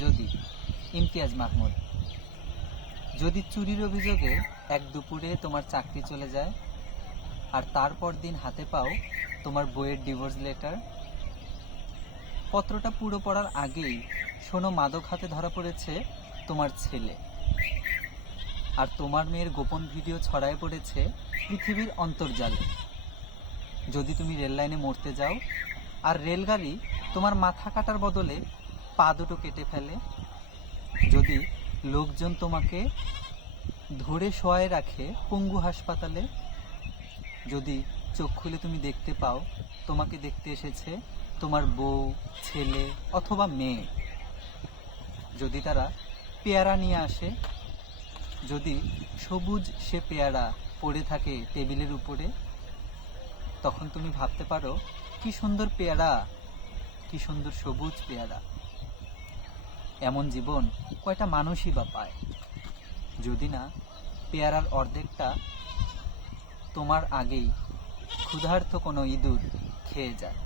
যদি ইমতিয়াজ মাহমুদ, যদি চুরির অভিযোগে এক দুপুরে তোমার চাকরি চলে যায় আর তারপর দিন হাতে পাও তোমার বইয়ের ডিভোর্স লেটার, পত্রটা পুরো পড়ার আগেই শোনো মাদক হাতে ধরা পড়েছে তোমার ছেলে, আর তোমার মেয়ের গোপন ভিডিও ছড়ায় পড়েছে পৃথিবীর অন্তর্জালে। যদি তুমি রেল লাইনে মরতে যাও আর রেলগাড়ি তোমার মাথা কাটার বদলে পা দুটো কেটে ফেলে, যদি লোকজন তোমাকে ধরে শোয়ায় রাখে পঙ্গু হাসপাতালে, যদি চোখ খুলে তুমি দেখতে পাও তোমাকে দেখতে এসেছে তোমার বউ, ছেলে অথবা মেয়ে, যদি তারা পেয়ারা নিয়ে আসে, যদি সবুজ সে পেয়ারা পড়ে থাকে টেবিলের উপরে, তখন তুমি ভাবতে পারো কি সুন্দর পেয়ারা, কি সুন্দর সবুজ পেয়ারা। এমন জীবন কয়টা মানুষই বা পায়, যদি না পেয়ারার অর্ধেকটা তোমার আগেই ক্ষুধার্ত কোনো ইঁদুর খেয়ে যায়।